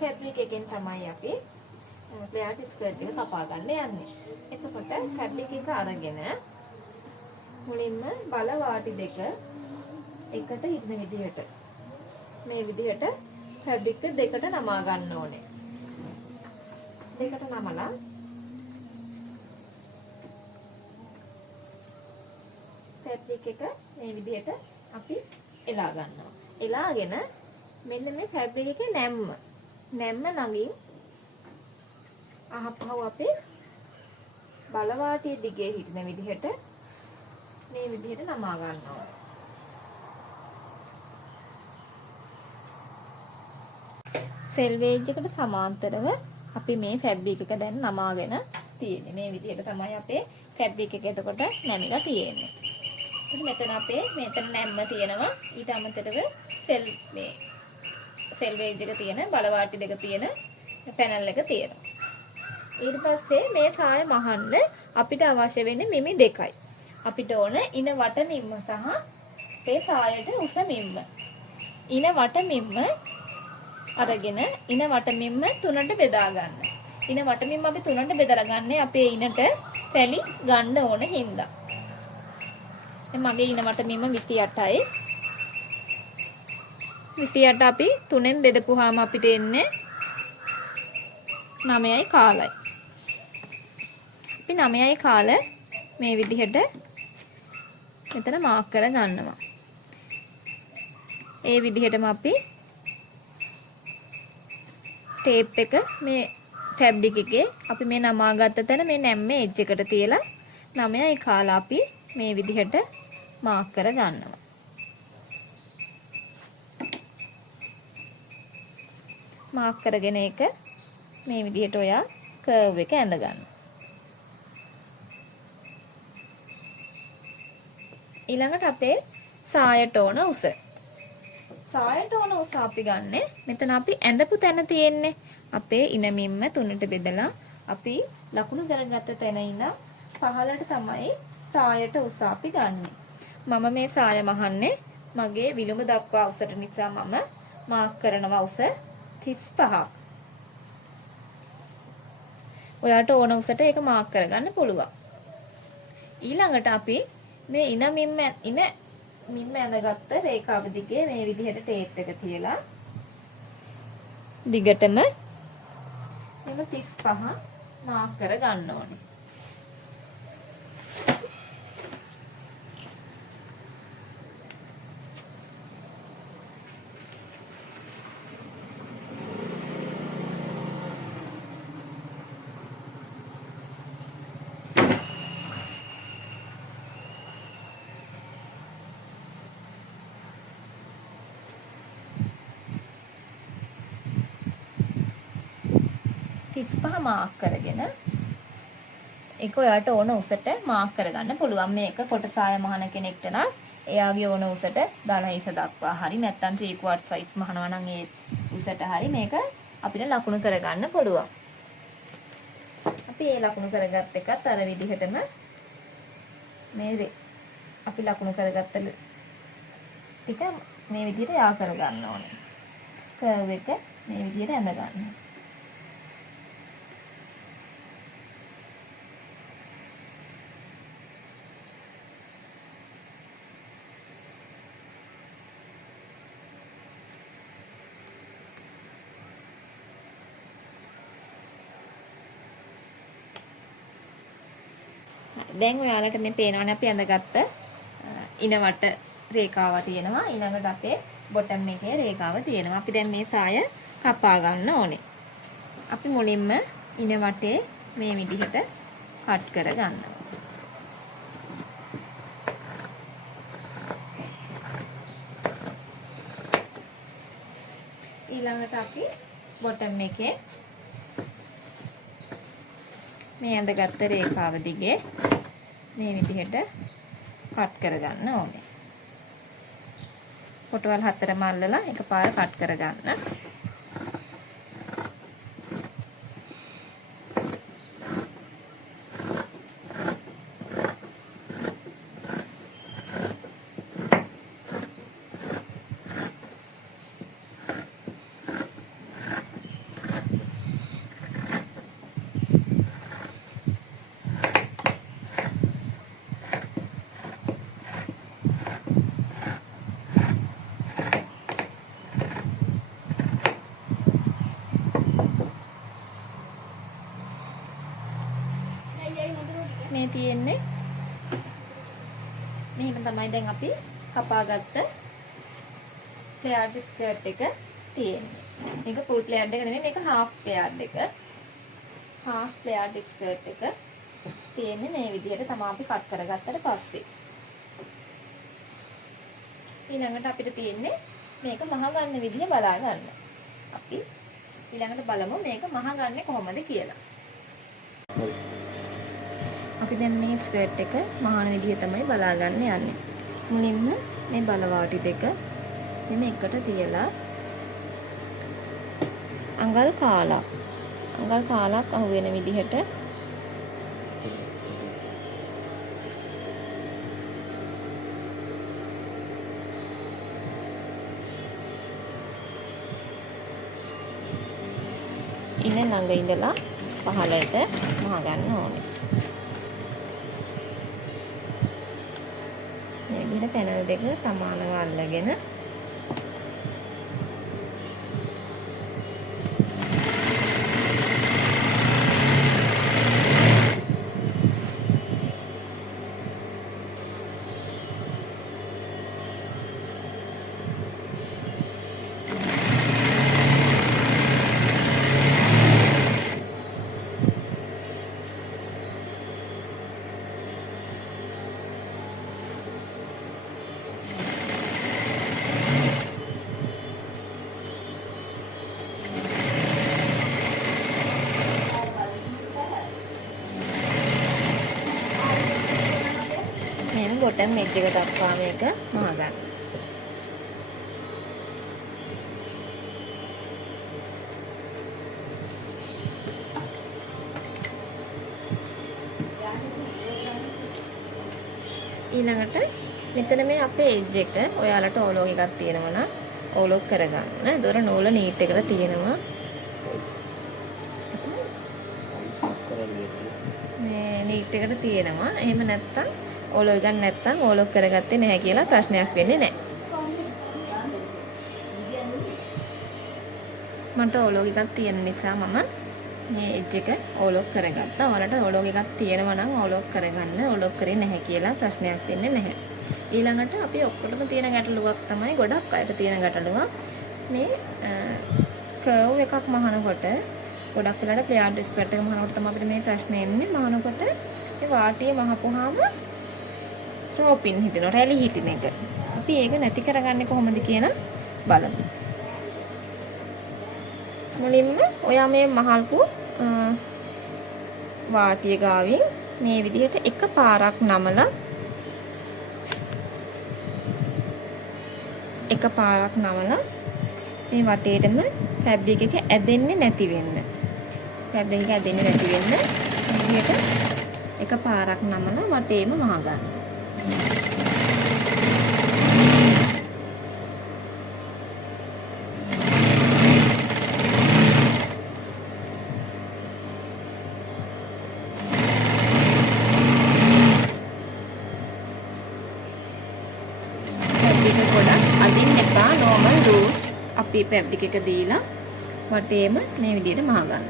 Fabric එකෙන් තමයි අපි ප්ලෙයාට ස්කර්ට් එක කපා ගන්න යන්නේ. එතකොට ෆැබ්‍රික් එක අරගෙන මුලින්ම බල වාටි දෙක එකට ඉන්න විදිහට මේ විදිහට ෆැබ්‍රික් දෙකට නමා ගන්න ඕනේ. දෙකට නමලා ෆැබ්‍රික් එක මේ විදිහට අපි එලා ගන්නවා. එලාගෙන මෙන්න මේ ෆැබ්‍රික් එකේ නැම්ම ළඟින් අහපහුව අපේ බලවාටිය දිගේ හිටින විදිහට මේ විදිහට නමා ගන්නවා. සෙල්වේජ් එකට සමාන්තරව අපි මේ ෆැබ්‍රික් එක දැන් නමාගෙන තියෙන්නේ. මේ විදිහට තමයි අපේ ෆැබ්‍රික් එක එතකොට නැමිලා තියෙන්නේ. මෙතන මෙතන නැම්ම තියෙනවා. ඊට අමතරව සෙල්වේජ් එක තියෙන බලවාටි දෙක තියෙන පැනල් එක තියෙනවා. ඊට පස්සේ මේ සාය මහන්න අපිට අවශ්‍ය වෙන්නේ මිමි දෙකයි. අපිට ඕන ඉන වට මිම්ම සහ මේ සායට උස මිම්ම. ඉන වට මිම්ම අරගෙන ඉන වට මිම්ම තුනට බෙදා ගන්න. ඉන වට මිම්ම අපි තුනට බෙදලා ගන්නේ අපේ ඉනට පැලි ගන්න ඕන හින්දා. මගේ ඉන වට මිම්ම 28යි. 28 අපි තුනෙන් බෙදපුවාම අපිට එන්නේ 9යි කාලයි. අපි 9යි කාල මේ විදිහට මෙතන මාක් කර ගන්නවා. ඒ විදිහටම අපි ටේප් එක මේ ෆැබ්‍රික් එකේ අපි මේ නමාගත්ත තැන මේ නැම්මේ එජ් එකට තියලා 9යි කාල අපි මේ විදිහට මාක් කර ගන්නවා. මාක් කරගෙන ඒක මේ විදිහට ඔයා කර්ව් එක ඇඳ ගන්න. ඊළඟට අපේ සායට ඕන උස. සායට ඕන උස අපි ගන්නෙ මෙතන අපි ඇඳපු තැන තියෙන්නේ අපේ ඉනමින්ම තුනට බෙදලා අපි ලකුණු කරගත්ත තැන ඉඳන් පහළට තමයි සායට උස අපි ගන්නෙ. මම මේ සාය මහන්නේ මගේ විලුඹ දක්වා උසට නිසා මම මාක් කරනවා උස 35ක්. ඔයාට ඕන උසට ඒක මාක් කරගන්න පුළුවන්. ඊළඟට අපි මේ ඉන මිම්ම ඇඳගත්ත රේඛාව දිගේ මේ විදිහට ටේප් එක තියලා දිගටම මෙම 35 මාක් කර ගන්න ඕනේ. මාක් කරගෙන ඒක ඔයාට ඕන උසට මාක් කරගන්න පුළුවන්. මේක කොටසාය මහන කෙනෙක්ට නම් එයාගේ ඕන උසට දන හිස දක්වා හරි නැත්නම් 3/4 සයිස් මහනවා නම් ඒ උසට හරි මේක අපිට ලකුණු කරගන්න පුළුවන්. අපි ඒ ලකුණු කරගත් එකත් අර විදිහටම මේ අපි ලකුණු කරගත්ත ටික මේ විදිහට යා කරගන්න ඕනේ. කර්ව් එක මේ විදිහට ඇඳ ගන්න. දැන් ඔයාලට මේ පේනවනේ අපි ඇඳගත්ත ඉනවට රේඛාව තියෙනවා. ඊළඟට අපේ බොටම් එකේ රේඛාව තියෙනවා. අපි දැන් මේ සාය කපා ගන්න ඕනේ. අපි මුලින්ම ඉන වටේ මේ විදිහට කට් කර ගන්නවා. ඊළඟට අපි බොටම් එකේ මේ ඇඳගත්ත රේඛාව දිගේ මේ විදිහට කට් කරගන්න ඕනේ. පොටවල් 4ම අල්ලලා එකපාර කට් කරගන්න. තමයි දැන් අපි කපාගත්ත ප්ලේයර් ස්කර්ට් එක තියෙන්නේ. මේක ෆුල් ප්ලේයර් එක නෙමෙයි මේක හාෆ් ප්ලේයර් එක. හාෆ් ප්ලේයර් ස්කර්ට් එක තියෙන්නේ මේ විදිහට තමයි අපි කට් කරගත්තට පස්සේ. ඊළඟට අපිට තියෙන්නේ මේක මහ ගන්න විදිහ බලා ගන්න. අපි ඊළඟට බලමු මේක මහ ගන්න කොහොමද කියලා. අපි දැන් මේ ස්කර්ට් එක මහන විදිහ තමයි බලා ගන්න යන්නේ. මුලින්ම මේ බලවාටි දෙක මෙන්න එකට තියලා අඟල් කාලක් අහු වෙන විදිහට ඉන්න ළඟ ඉඳලා පහළට මහ ගන්න ඕනේ. මේ විදිහට පැනල් දෙක සමානව අල්ලගෙන බොටම් එජ් එක දක්වා මේක මහ ගන්න. ඊළඟට මෙතන මේ අපේ එජ් එක ඔයාලට ඕලෝග් එකක් තියෙනවා නම් ඕලෝග් කරගන්න. ඒතොර නූල නීට් එකට තියෙනවා. මේ නීට් එකට තියෙනවා. එහෙම නැත්තම් ඕලෝග් ගන්න නැත්තම් ඕලෝග් කරගත්තේ නැහැ කියලා ප්‍රශ්නයක් වෙන්නේ නැහැ. මට ඕලෝග් එකක් තියෙන නිසා මම මේ එජ් එක ඕලෝග් කරගත්තා. ඔයාලට ඕලෝග් එකක් තියෙනවා නම් ඕලෝග් කරගන්න. ඕලෝග් කරේ නැහැ කියලා ප්‍රශ්නයක් වෙන්නේ නැහැ. ඊළඟට අපි ඔක්කොටම තියෙන ගැටලුවක් තමයි ගොඩක් අයට තියෙන ගැටලුවක් මේ කර්ව් එකක් මහනකොට ගොඩක් වෙලාවට ප්ලේයර් ස්කර්ට් එක මහනකොට තමයි අපිට මේ ප්‍රශ්නේ එන්නේ. මහනකොට මේ වාටිය මහපුවාම රෝපින් හිටිනවා රැලි හිටින එක. අපි ඒක නැති කරගන්නේ කොහොමද කියන බලමු. මුලින්ම ඔයා මේ මහල්පු වාටිය ගාවින් මේ විදිහට එක පාරක් නමලා මේ වටේටම ෆැබ්‍රික් එක ඇදෙන්නේ නැති වෙන්න. ෆැබ්‍රික් එක ඇදෙන්නේ නැති වෙන්න විදිහට එක පාරක් නමලා වටේම මහ ගන්න. අපි ෆැබ්‍රික් එක දීලා වටේම මේ විදිහට මහ ගන්න.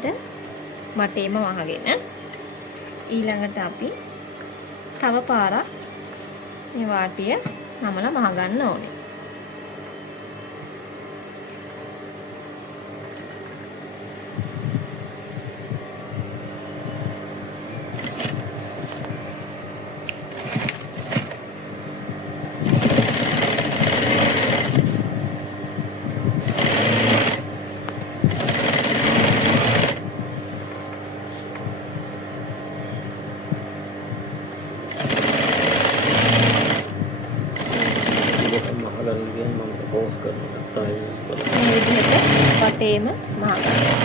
විදිහට මටේම වහගෙන ඊළඟට අපි තව පාරක් මේ වාටිය නමලා මහ ගන්න ඕනේ. මේ විදිහට වටේම මහ ගන්න.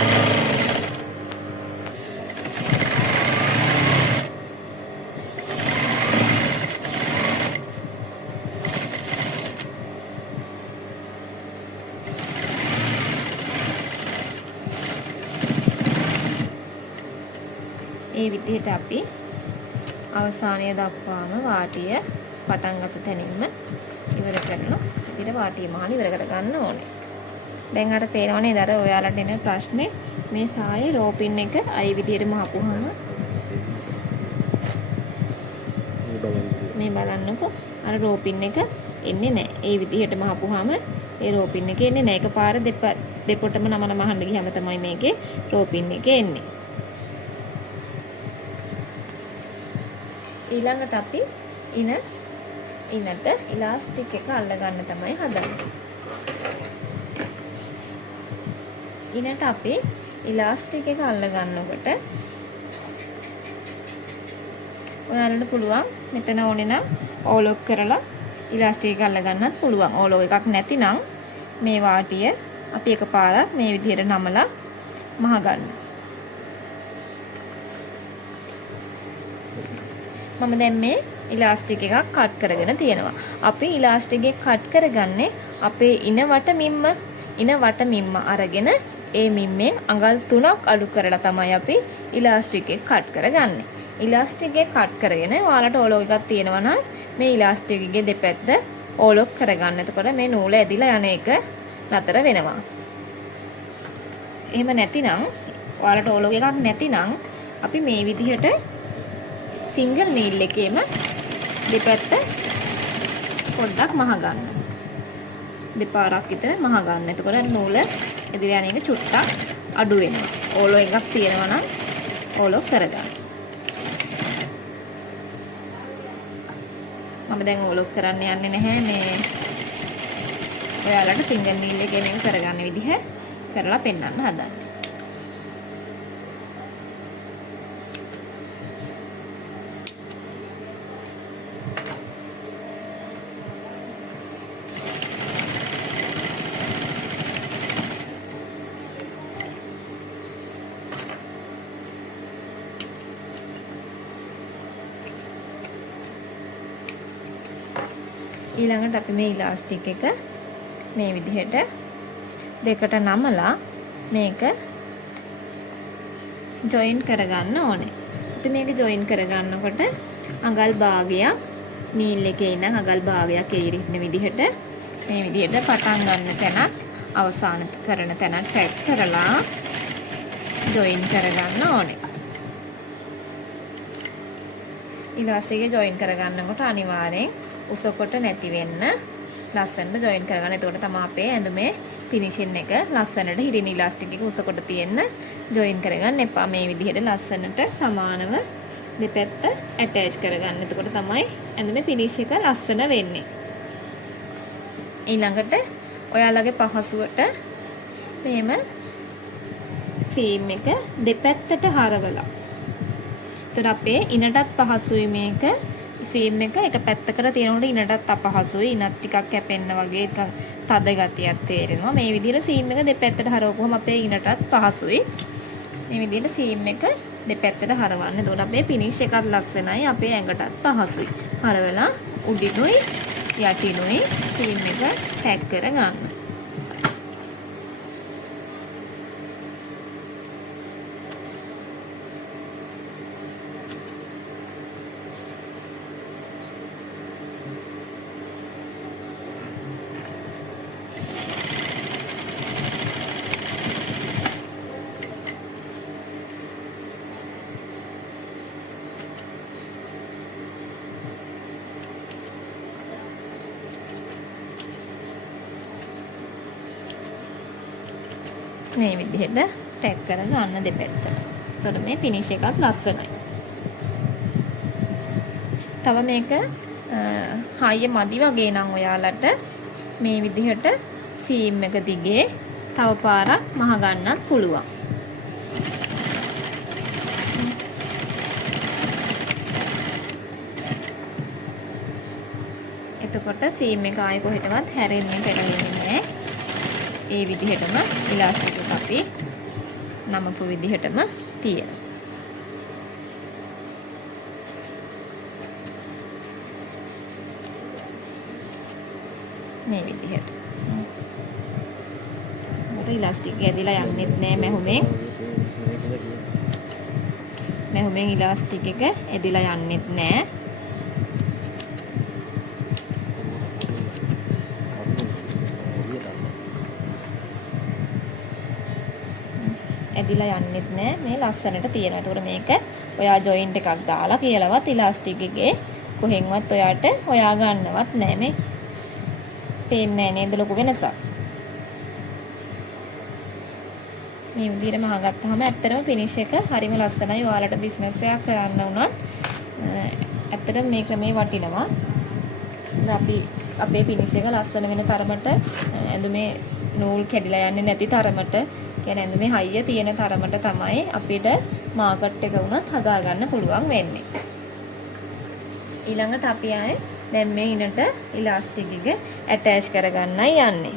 ඒ විදිහට අපි අවසානයේ දක්වාම වාටිය පටන් ගත තැනින්ම ඉවර කරලා ඊට වාටිය මහල ඉවර කර ගන්න ඕනේ. දැන් අර පේනව නේද අර ඔයාලට එන ප්‍රශ්නේ මේ සායේ රෝපින් එක අයි විදිහට මහපුවාම මේ බලන්නකො අර රෝපින් එක එන්නේ නැහැ. ඒ විදිහට මහපුවාම ඒ රෝපින් එක එන්නේ නැහැ. එකපාර දෙපොටම නමන මහන්න ගියාම තමයි මේකේ රෝපින් එක එන්නේ. ඊළඟට අපි ඉනට ඉලාස්ටික් එක අල්ල ගන්න තමයි හදන්නේ. ඉනට අපි ඉලාස්ටික් එක අල්ල ගන්නකොට ඔයාලට පුළුවන් මෙතන ඕනේ නම් ඕලොක් කරලා ඉලාස්ටික් එක අල්ල ගන්නත් පුළුවන්. ඕලොක් එකක් නැතිනම් මේ වාටිය අපි එකපාරක් මේ විදිහට නමලා මහ ගන්න. මම දැන් මේ ඉලාස්ටික් එකක් කට් කරගෙන තියෙනවා. අපි ඉලාස්ටික් එක කට් කරගන්නේ අපේ ඉන වට මිම්ම අරගෙන ඒ මිම්මෙන් අඟල් 3ක් අඩු කරලා තමයි අපි ඉලාස්ටික් එක කට් කරගන්නේ. ඉලාස්ටික් එක කට් කරගෙන ඔයාලට ඕලොක් එකක් තියෙනවා නම් මේ ඉලාස්ටික් එකේ දෙපැත්ත ඕලොක් කරගන්න. එතකොට මේ නූල ඇදිලා යන එක නතර වෙනවා. එහෙම නැතිනම් ඔයාලට ඕලොක් එකක් නැතිනම් අපි මේ විදිහට සිංගල් නීල් එකේම දෙපැත්ත පොඩ්ඩක් මහ ගන්න. දෙපාරක් විතර මහ ගන්න. එතකොට නූල එදිරිය යන එක චුට්ටක් අඩු වෙනවා. ඕලෝ එකක් තියෙනවා නම් ඕලෝ කරගන්න. මම දැන් ඕලෝ කරන්න යන්නේ නැහැ. මේ ඔයාලට සිංගල් නීල් එකේ මේක කරගන්න විදිහ කරලා පෙන්වන්න හදන්නේ. ඊළඟට අපි මේ ඉලාස්ටික් එක මේ විදිහට දෙකට නමලා මේක ජොයින් කරගන්න ඕනේ. අපි මේක ජොයින් කරගන්නකොට අඟල් භාගයක් නීල් එකේ ඉඳන් අඟල් භාගයක් එළිරින්න විදිහට මේ විදිහට පටන් ගන්න තැනත් අවසාන කරන තැනත් ටැග් කරලා ජොයින් කරගන්න ඕනේ. ඉලාස්ටික් එක ජොයින් කරගන්නකොට අනිවාර්යෙන් උස කොට නැති වෙන්න ලස්සනට ජොයින් කරගන්න. එතකොට තමයි අපේ ඇඳුමේ ෆිනිෂින් එක ලස්සනට හිටින. ඉලාස්ටික් එක උස කොට තියෙන්න ජොයින් කරගන්න එපා. මේ විදිහට ලස්සනට සමානව දෙපැත්ත ඇටච් කරගන්න. එතකොට තමයි ඇඳුමේ ෆිනිෂ් එක ලස්සන වෙන්නේ. ඊළඟට ඔයාලගේ පහසුවට මෙහෙම සීම් එක දෙපැත්තට හරවලා. එතකොට අපේ ඉනටත් පහසුයි මේක. ෆීම් එක පැත්තකට තියෙනකොට ඉනටත් අපහසුයි. ඉනත් ටිකක් කැපෙන්න වගේ තද ගතියක් තේරෙනවා. මේ විදිහට සීම් එක දෙපැත්තට හරවපුවම අපේ ඉනටත් පහසුයි. මේ විදිහට සීම් එක දෙපැත්තට හරවන්න. එතකොට අපේ ෆිනිෂ් එකත් ලස්සනයි. අපේ ඇඟටත් පහසුයි. හරවලා උඩිනුයි යටිනුයි සීම් එක පැක් කරගන්න. මේ විදිහට ටැග් කර ගන්න දෙපැත්තට. එතකොට මේ ෆිනිෂ් එකත් ලස්සනයි. තව මේක හයිය මදි වගේ නම් ඔයාලට මේ විදිහට සීම් එක දිගේ තව පාරක් මහ ගන්නත් පුළුවන්. එතකොට සීම් එක ආයෙ කොහෙටවත් හැරෙන්නේ පෙරලෙන්නේ නැහැ. ඒ විදිහටම ඉලාස්ටික් එක අපි නමපු විදිහටම තියෙනවා. මේ විදිහට. මොකද ඉලාස්ටික් ඇදලා යන්නෙත් නෑ මැහුමෙන්. මැහුමෙන් ඉලාස්ටික් එක ඇදලා යන්නෙත් නෑ. ඇදිලා යන්නෙත් නෑ. මේ ලස්සනට තියෙනවා. ඒතකොට මේක ඔයා ජොයින්ට් එකක් දාලා කියලාවත් ඉලාස්ටික් එකේ කොහෙන්වත් ඔයාට හොයා ගන්නවත් නෑ මේ. පේන්නේ නෑ නේද ලොකු වෙනසක්. මේ විදිහට මහගත්තාම ඇත්තටම ෆිනිෂ් එක හරිම ලස්සනයි. ඔයාලට බිස්නස් එකක් කරන්න උනත් ඇත්තටම මේ ක්‍රමේ වටිනවා. අපි අපේ ෆිනිෂ් එක ලස්සන වෙන තරමට ඇඳුමේ නූල් කැඩිලා යන්නේ නැති තරමට කියන්නේ ඇඳුමේ හයිය තියෙන තරමට තමයි අපිට මාකට් එක උනත් හදා ගන්න පුළුවන් වෙන්නේ. ඊළඟට අපි ආයේ දැන් මේ ඉනට ඉලාස්ටික් එක ඇටච් කරගන්නයි යන්නේ.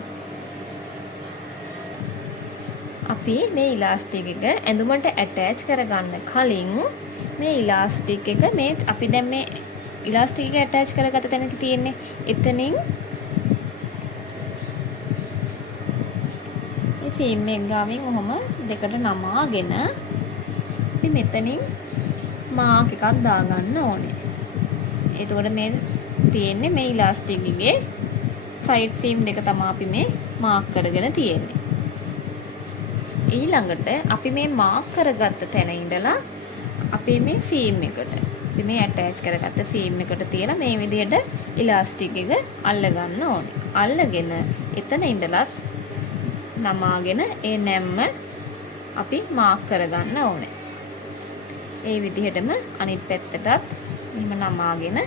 අපි මේ ඉලාස්ටික් එක ඇඳුමට ඇටච් කරගන්න කලින් මේ ඉලාස්ටික් එක මේ අපි දැන් මේ ඉලාස්ටික් එක ඇටච් කරගත්ත තැනක තියෙන්නේ එතනින් මේ සීම් එක ගාමින් ඔහොම දෙකට නමාගෙන අපි මෙතනින් මාක් එකක් දාගන්න ඕනේ. එතකොට මේ තියෙන්නේ මේ ඉලාස්ටික් එකේ සයිඩ් සීම් දෙක තමයි අපි මේ මාක් කරගෙන තියෙන්නේ. ඊළඟට අපි මේ මාක් කරගත්ත තැන ඉඳලා අපේ මේ සීම් එකට අපි මේ ඇටච් කරගත්ත සීම් එකට තියලා මේ විදිහට ඉලාස්ටික් එක අල්ල ගන්න ඕනේ. අල්ලගෙන එතන ඉඳලා නමාගෙන ඒ නැම්ම අපි මාක් කරගන්න ඕනේ. ඒ විදිහටම අනිත් පැත්තටත් මෙහෙම නමාගෙන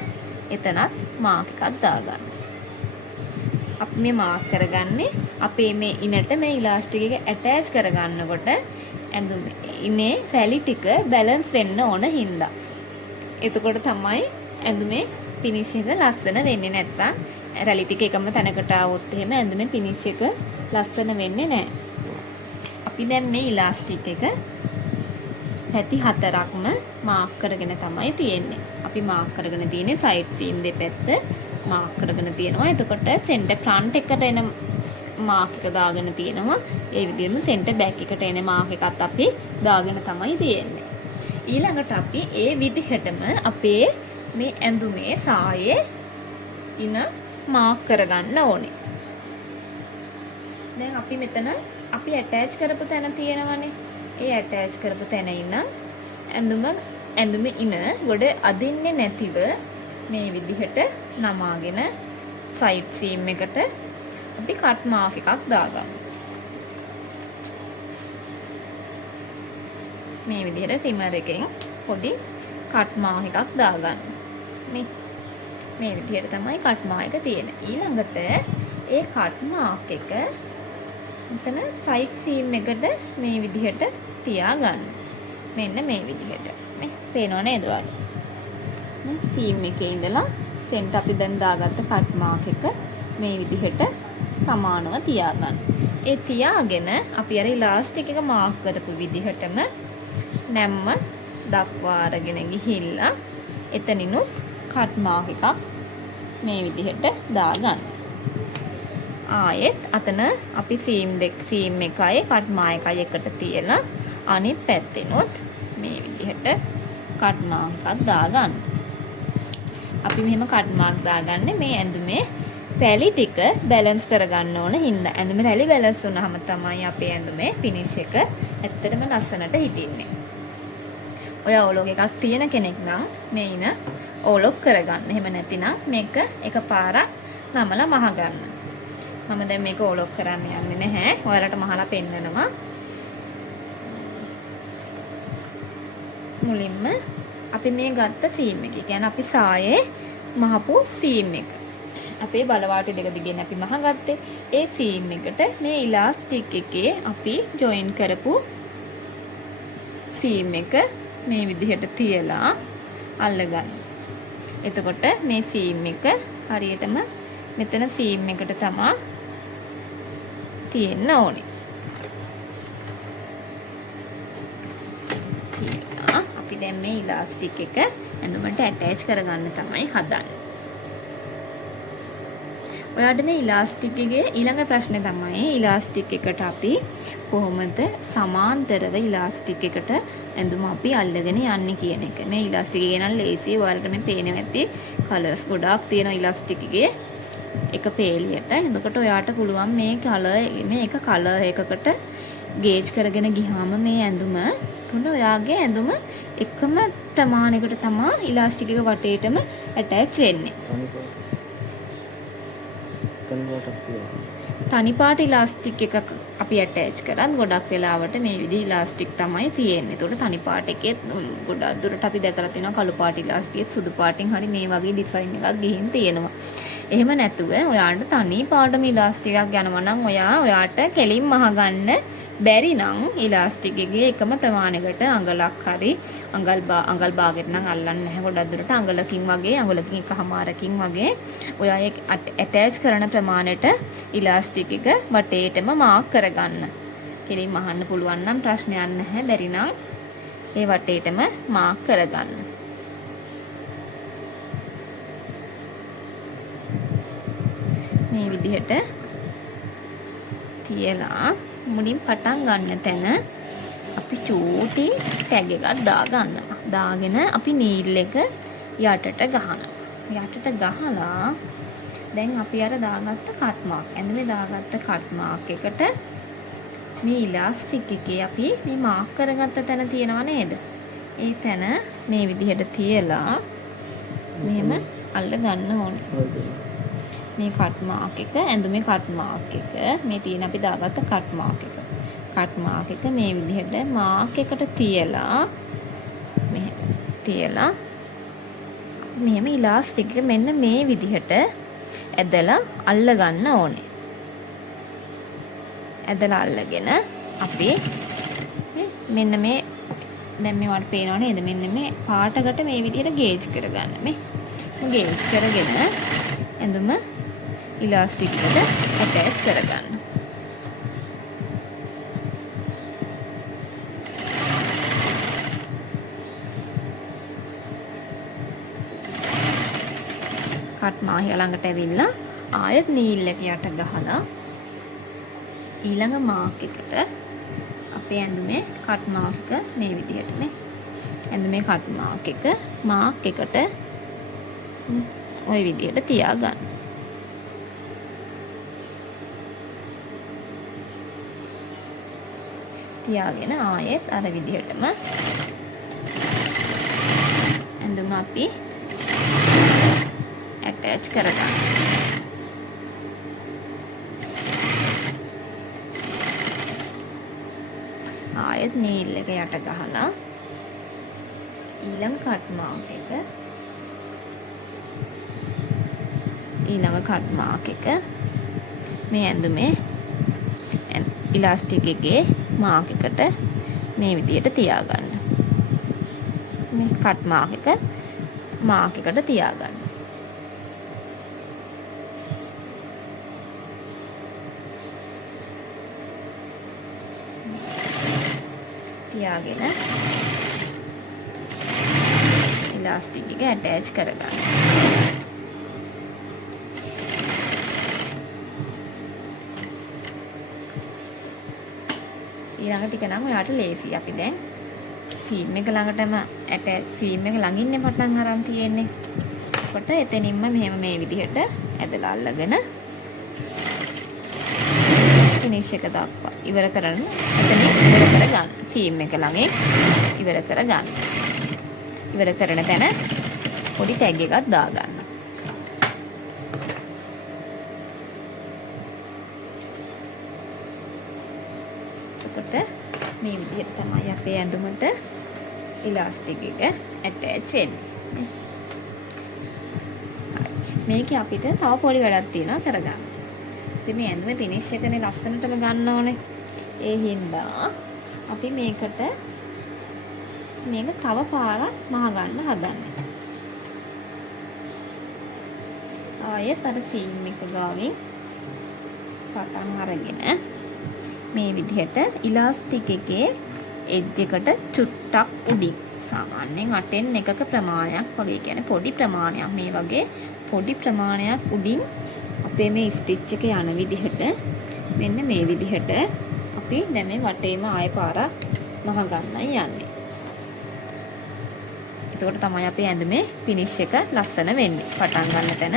එතනත් මාක් එකක් දාගන්න. අපි මේ මාක් කරගන්නේ අපේ මේ ඉනට මේ ඉලාස්ටික් එක ඇටච් කරගන්නකොට ඇඳුමේ ඉනේ රැලි ටික බැලන්ස් වෙන්න ඕන හින්දා. එතකොට තමයි ඇඳුමේ ෆිනිෂ් එක ලස්සන වෙන්නේ. නැත්තම් රැලි ටික එකම තැනකට આવොත් එහෙම ඇඳුමේ ෆිනිෂ් එක ලස්සන වෙන්නේ නැහැ. අපි දැන් මේ ඉලාස්ටික් එක පැති හතරක්ම මාක් කරගෙන තමයි තියෙන්නේ. අපි මාක් කරගෙන තියෙන්නේ සයිඩ් සීම් දෙපැත්ත මාක් කරගෙන තියෙනවා. එතකොට සෙන්ටර් ෆ්‍රන්ට් එකට එන මාක් එක දාගෙන තියෙනවා. ඒ විදිහටම සෙන්ටර් බෑක් එකට එන මාක් එකත් අපි දාගෙන තමයි තියෙන්නේ. ඊළඟට අපි ඒ විදිහටම අපේ මේ ඇඳුමේ සායේ ඉන මාක් කරගන්න ඕනේ. දැන් අපි මෙතන අපි ඇටච් කරපු තැන තියෙනවනේ. ඒ ඇටච් කරපු තැන ඉන්න ඇඳුමේ ඉන ගොඩ අදින්නේ නැතිව මේ විදිහට නමාගෙන සයිඩ් සීම් එකට අපි කට් මාක් එකක් දාගමු. මේ විදිහට ට්‍රිමර් එකෙන් පොඩි කට් මාක් එකක් දාගන්න. මේ විදිහට තමයි කට් මාක් එක තියෙන්නේ. ඊළඟට ඒ කට් මාක් එක මෙතන සයිඩ් සීම් එකට මේ විදිහට තියාගන්න. මෙන්න මේ විදිහට. මේ පේනව නේද ඔයාලට? මේ සීම් එකේ ඉඳලා සෙන්ටර් අපි දැන් දාගත්ත කට් මාක් එක මේ විදිහට සමානව තියාගන්න. ඒ තියාගෙන අපි අර ඉලාස්ටික් එක මාක් කරපු විදිහටම නැම්ම දක්වා අරගෙන ගිහිල්ලා එතනිනුත් කට් මාක් එකක් මේ විදිහට දාගන්න. ආයෙත් අතන අපි සීම් එකයි කට් මාක් එකයි එකට තියලා අනිත් පැත්තෙනුත් මේ විදිහට කට් මාක් එකක් දාගන්න. අපි මෙහෙම කට් මාක් දාගන්නේ මේ ඇඳුමේ පැලි ටික බැලන්ස් කරගන්න ඕන හින්දා. ඇඳුමේ රැලි බැලන්ස් වුණාම තමයි අපේ ඇඳුමේ ෆිනිෂ් එක ඇත්තටම ලස්සනට හිටින්නේ. ඔය ඕලොක් එකක් තියෙන කෙනෙක් නම් මේ ඉන ඕලොක් කරගන්න. එහෙම නැතිනම් මේක එකපාරක් නමලා මහ ගන්න. මම දැන් මේක ඕලොක් කරන්න යන්නේ නැහැ. ඔයාලට මහලා පෙන්නනවා. මුලින්ම අපි මේ ගත්ත සීම් එක. කියන්නේ අපි සායේ මහපු සීම් එක. අපේ බලවාටි දෙක දිගෙන් අපි මහගත්තේ. ඒ සීම් එකට මේ ඉලාස්ටික් එකේ අපි ජොයින් කරපු සීම් එක මේ විදිහට තියලා අල්ලගන්න. එතකොට මේ සීම් එක හරියටම මෙතන සීම් එකට තමයි තියෙන්න ඕනේ. අපි දැන් මේ ඉලාස්ටික් එක ඇඳුමට ඇටච් කරගන්න තමයි හදන්නේ. ඔයාලට මේ ඉලාස්ටික් එකේ ඊළඟ ප්‍රශ්නේ තමයි ඉලාස්ටික් එකට අපි කොහොමද සමාන්තරව ඉලාස්ටික් එකට ඇඳුම අපි අල්ලගෙන යන්නේ කියන එක. මේ ඉලාස්ටික් එක නම් ලේසි. ඔයාලට මේ පේනවා ඇති කලර්ස් ගොඩාක් තියෙනවා ඉලාස්ටික් එකේ එක පේලියට. එතකොට ඔයාට පුළුවන් මේ එක කලර් එකකට ගේජ් කරගෙන ගියාම මේ ඇඳුම තුන ඔයාගේ ඇඳුම එකම ප්‍රමාණයකට තමයි ඉලාස්ටික් එක වටේටම ඇටච් වෙන්නේ. තනි පාට ඉලාස්ටික් එකක් අපි ඇටච් කරන් ගොඩක් වෙලාවට මේ විදිහ ඉලාස්ටික් තමයි තියෙන්නේ. ඒතකොට තනි පාට එකේ ගොඩක් දුරට අපි දැකලා තියෙනවා කළු පාට ඉලාස්ටික් සුදු පාටින් හරි මේ වගේ ඩිසයින් එකක් ගිහින් තියෙනවා. එහෙම නැතුව ඔයාලට තනි පාටම ඉලාස්ටික් එකක් යනවා නම් ඔයාට කෙලින්ම අහගන්න බැරි නම් ඉලාස්ටික් එකේ එකම ප්‍රමාණයකට අඟලක් හරි අඟල් භාගයට නම් අල්ලන්නේ නැහැ. ගොඩක් දුරට අඟලකින් එකමාරකින් වගේ ඔයා ඇටච් කරන ප්‍රමාණයට ඉලාස්ටික් එක වටේටම මාක් කරගන්න. කෙලින්ම අහන්න පුළුවන් නම් ප්‍රශ්නයක් නැහැ. බැරි නම් ඒ වටේටම මාක් කරගන්න. මේ විදිහට තියලා මුලින් පටන් ගන්න තැන අපි චූටි ටැග් එකක් දාගන්නවා. දාගෙන අපි නීල් එක යටට ගහනවා. යටට ගහලා දැන් අපි අර දාගත්ත කට් මාක් ඇඳුමේ දාගත්ත කට් මාක් එකට මේ ඉලාස්ටික් එකේ අපි මේ මාක් කරගත්ත තැන තියෙනව නේද? ඒ තැන මේ විදිහට තියලා මෙහෙම අල්ල ගන්න ඕනේ. මේ කට් මාක් එක ඇඳුමේ කට් මාක් එක මේ තියෙන අපි දාගත්ත කට් මාක් එක මේ විදිහට මාක් එකට තියලා මෙහෙම ඉලාස්ටික් එක මෙන්න මේ විදිහට ඇදලා අල්ල ගන්න ඕනේ. ඇදලා අල්ලගෙන අපි මෙන්න මේ දැන් මේවට පේනව නේද? මෙන්න මේ පාටකට මේ විදිහට ගේජ් කරගන්න. මේ ගේජ් කරගෙන ඇඳුම ඉලාස්ටික් එකට ඇටච් කරගන්න. කට් මාහිය ළඟට ඇවිල්ලා ආයෙත් නීල් එක යට ගහලා ඊළඟ මාක් එකට අපේ ඇඳුමේ කට් මාක් එක මේ විදිහට මේ ඇඳුමේ කට් මාක් එකට ওই විදිහට තියාගන්න. තියාගෙන ආයෙත් අර විදිහටම ඇඳුම අපි ඇටච් කරගන්න. ආයෙත් නීල් එක යට ගහලා ඊළඟ කට් මාක් එක මේ ඇඳුමේ ඉලාස්ටික් එකේ මාක් එකට මේ විදිහට තියාගන්න. මේ කට් මාක් එකට තියාගන්න. තියාගෙන ඉලාස්ටික් එක ඇටච් කරගන්න. ඊළඟ ටික නම් ඔයාට ලේසි. අපි දැන් සීම් එක ළඟටම සීම් එක ළඟින්නේ පටන් අරන් තියෙන්නේ. කොට එතනින්ම මෙහෙම මේ විදිහට ඇදලා අල්ලගෙන ෆිනිෂ් එක දක්වා ඉවර කරගන්න. සීම් එක ළඟින් ඉවර කරගන්න. ඉවර කරන තැන පොඩි ටැග් එකක් දාගන්න. එතකොට මේ විදිහට තමයි අපේ ඇඳුමට ඉලාස්ටික් එක ඇටච් වෙන්නේ. මේකේ අපිට තව පොඩි වැඩක් තියෙනවා කරගන්න. අපි මේ ඇඳුමේ ෆිනිෂ් එකනේ ලස්සනටම ගන්න ඕනේ. ඒ හින්දා අපි මේකට මේක තව පාරක් මහ ගන්න හදන්නේ. ආයෙත් අර සීම් එක ගාවින් පටන් අරගෙන මේ විදිහට ඉලාස්ටික් එකේ එජ් එකට චුට්ටක් උඩින් සාමාන්‍යයෙන් 8න් එකක ප්‍රමාණයක් වගේ කියන්නේ පොඩි ප්‍රමාණයක් මේ වගේ පොඩි ප්‍රමාණයක් උඩින් අපේ මේ ස්ටිච් එක යන විදිහට මෙන්න මේ විදිහට අපි දැන් මේ වටේම ආයෙ පාරක් මහ ගන්නයි යන්නේ. එතකොට තමයි අපේ ඇඳුමේ ෆිනිෂ් එක ලස්සන වෙන්නේ. පටන් ගන්න තැන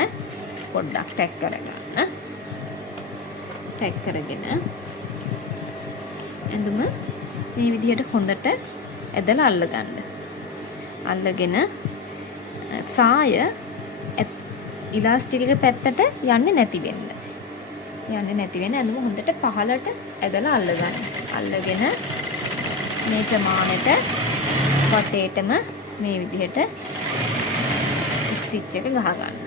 පොඩ්ඩක් ටැක් කරගන්න. ටැක් කරගෙන ඇඳුම මේ විදිහට හොඳට ඇදලා අල්ලගන්න. අල්ලගෙන සාය ඉලාස්ටික් එක පැත්තට යන්නේ නැති වෙන්න. යන්නේ නැති වෙන ඇඳුම හොඳට පහළට ඇදලා අල්ලගන්න. අල්ලගෙන මේ ප්‍රමාණයට වටේටම මේ විදිහට ස්ටිච් එක ගහ ගන්න.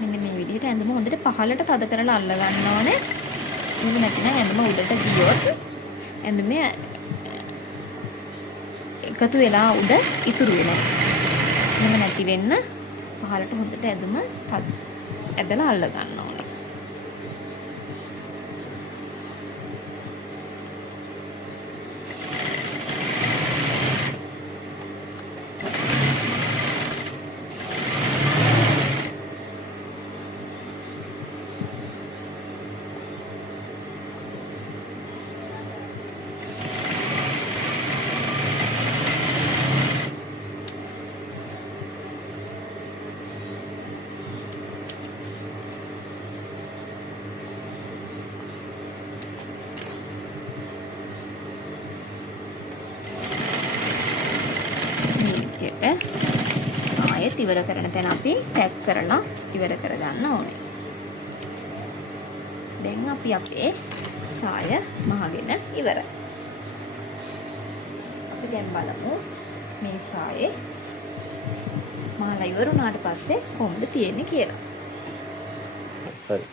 මෙන්න මේ විදිහට ඇඳුම හොඳට පහළට තද කරලා අල්ල ගන්න ඕනේ. එහෙම නැත්නම් ඇඳුම උඩට ගියොත් ඇඳුමේ එකතු වෙලා උඩ ඉතුරු වෙනවා. එහෙම නැති වෙන්න පහළට හොඳට ඇඳුම ඇදලා අල්ල ගන්න ඕනේ. ආයෙත් ඉවර කරන තැන අපි ටැග් කරලා ඉවර කරගන්න ඕනේ. දැන් අපි අපේ සාය මහගෙන ඉවරයි. අපි දැන් බලමු මේ සායේ මහලා ඉවර වුණාට පස්සේ කොහොමද තියෙන්නේ කියලා. හරි.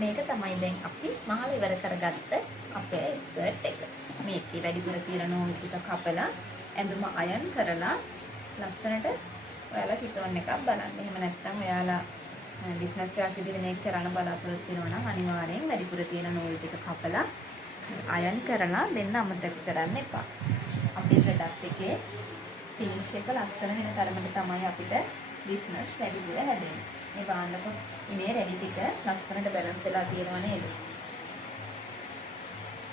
මේක තමයි දැන් අපි මහලා ඉවර කරගත්ත අපේ ස්කර්ට් එක. මේකේ වැඩිපුර තියෙන නෝස් ටික කපලා ඇඳුම අයන් කරලා ලස්සනට ඔයාලා හිතවන්න එකක් බලන්න. එහෙම නැත්නම් ඔයාලා බිස්නස් එකක් විදිහට මේක කරන්න බලාපොරොත්තු වෙනවා නම් අනිවාර්යෙන් වැඩිපුර තියෙන නූල් ටික කපලා අයන් කරලා දෙන්න අමතක කරන්න එපා. අපේ ප්‍රොඩක්ට් එකේ ෆිනිෂ් එක ලස්සන වෙන තරමට තමයි අපිට බිස්නස් වැඩිපුර හැදෙන්නේ. මේ බලන්නකො මේ රෙඩි ටික ලස්සනට බැලන්ස් වෙලා තියෙනවා නේද?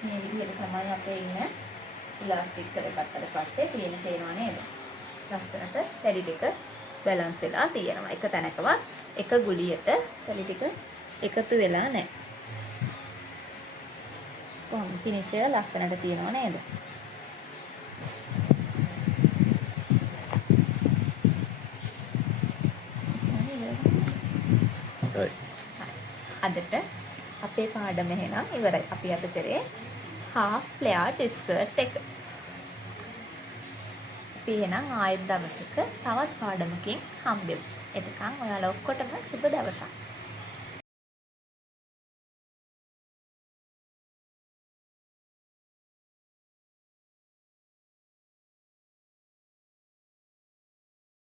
මේ විදිහට තමයි අපේ ඉන්න ඉලාස්ටික් කරගත්තට පස්සේ තේනවා නේද? ලස්සනට තැලි ටික බැලන්ස් වෙලා තියෙනවා. එක තැනකවත් එක ගුලියට තැලි ටික එකතු වෙලා නැහැ. කොහොම ෆිනිෂ් එක ලස්සනට තියෙනවා නේද? අදට අපේ පාඩම එහෙනම් ඉවරයි. අපි අද කරේ half flared skirt එක. අපි එහෙනම් ආයෙත් දවසක තවත් පාඩමකින් හම්බෙමු. එතකන් ඔයාලා ඔක්කොටම සුබ දවසක්.